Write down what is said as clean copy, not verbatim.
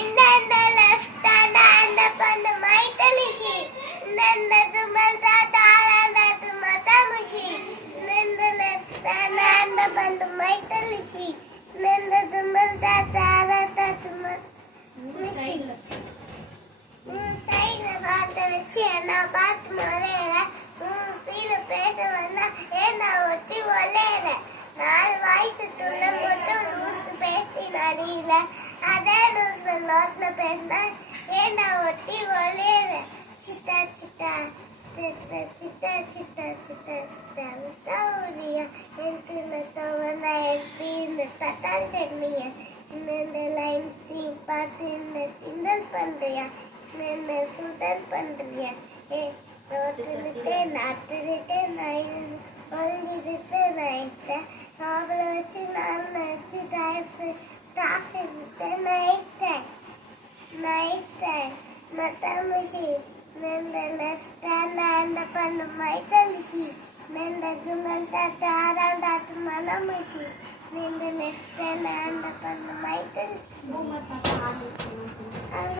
In the left hand upon the Maitalishi. Then the Tumalta and the Matamushi. Then the left hand upon the Maitalishi. Then the Tumalta and the சைடுல பார்த்து வச்சு என்ன பார்த்து முறையிற கீழே பேச வந்தா ஏன்னா ஒட்டி ஒல்லையிற 4 வயசு துள்ள போட்டு லூசு பேசி நடியில அதே லூசு லோட்ல பேசினா ஏன்னா ஒட்டி ஒல்லையிற சிட்டா சிட்டா சிட்டா சிட்டா சிட்டா சிட்டா சிட்டா சௌரியா என்கிட்ட தவணை எப்படி இந்த சட்டான் சென்னிய இந்த லைன் பார்த்து இந்த சிந்தல் பண்றியா இந்த சுடல் பண்றியா ரோட்டுக்கிட்டே நாட்டுக்கிட்டே நான் ஒழுங்கிட்டு நைட்டேன் அவளை வச்சு நான் வச்சு தாக்கிக்கிட்டே நைட்டேன் மத்தமிஷி நின்ற லெஃப்ட் ஹேண்ட் பண்ண மைத்தலிஷி நின்ற குமல் தாத்து 6ஆம் தாத்து மனமிஷி நின்ற லெஃப்ட் ஹேண்ட் பண்ண மைத்தலிஷி